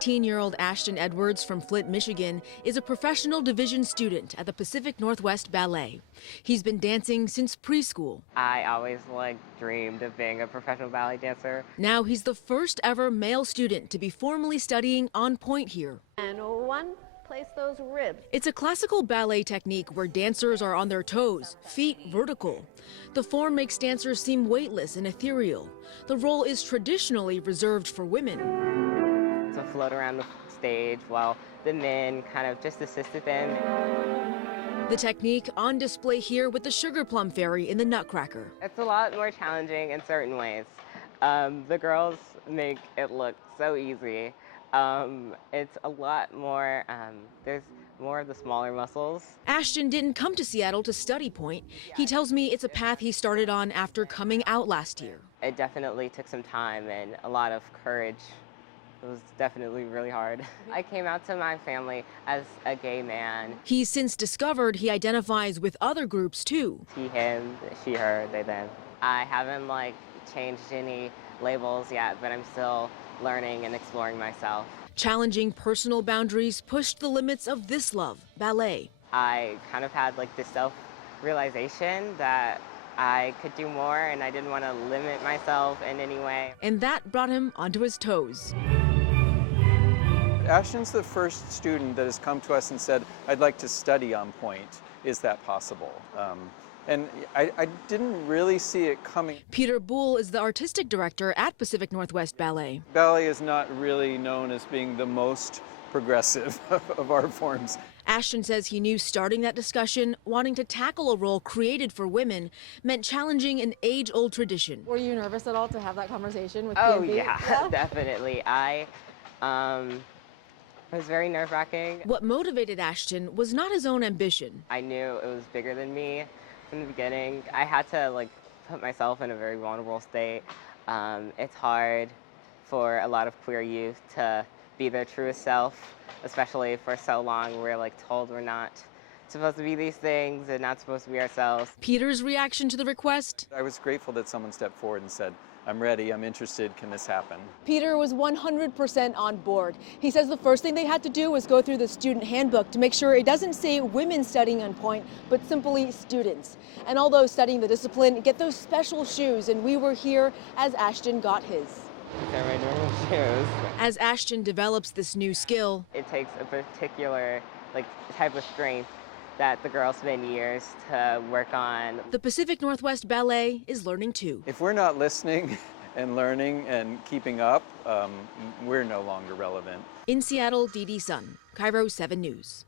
19-year-old Ashton Edwards from Flint, Michigan, is a professional division student at the Pacific Northwest Ballet. He's been dancing since preschool. I always dreamed of being a professional ballet dancer. Now he's the first ever male student to be formally studying on pointe here. And one, place those ribs. It's a classical ballet technique where dancers are on their toes, feet vertical. The form makes dancers seem weightless and ethereal. The role is traditionally reserved for women. To float around the stage while the men kind of just assisted them. The technique on display here with the sugar plum fairy in the Nutcracker. It's a lot more challenging in certain ways. The girls make it look so easy. It's a lot more, there's more of the smaller muscles. Ashton didn't come to Seattle to study pointe. He tells me it's a path he started on after coming out last year. It definitely took some time and a lot of courage. It was definitely really hard. I came out to my family as a gay man. He's since discovered he identifies with other groups too. He, him, she, her, they, them. I haven't changed any labels yet, but I'm still learning and exploring myself. Challenging personal boundaries pushed the limits of this love, ballet. I kind of had this self-realization that I could do more and I didn't want to limit myself in any way. And that brought him onto his toes. Ashton's the first student that has come to us and said, I'd like to study on pointe. Is that possible? And I didn't really see it coming. Peter Buhl is the artistic director at Pacific Northwest Ballet. Ballet is not really known as being the most progressive of art forms. Ashton says he knew starting that discussion, wanting to tackle a role created for women, meant challenging an age-old tradition. Were you nervous at all to have that conversation with Oh, PNB? yeah, definitely. It was very nerve-wracking. What motivated Ashton was not his own ambition. I knew it was bigger than me from the beginning. I had to put myself in a very vulnerable state. It's hard for a lot of queer youth to be their truest self, especially for so long we're told we're not supposed to be these things and not supposed to be ourselves. Peter's reaction to the request? I was grateful that someone stepped forward and said, I'm ready, I'm interested, can this happen? Peter was 100% on board. He says the first thing they had to do was go through the student handbook to make sure it doesn't say women studying on pointe, but simply students. And all those studying the discipline get those special shoes, and we were here as Ashton got his. They're my normal shoes. As Ashton develops this new skill, it takes a particular type of strength that the girls spend years to work on. the Pacific Northwest Ballet is learning too. If we're not listening and learning and keeping up, we're no longer relevant. In Seattle, Dee Dee Sun, Cairo 7 News.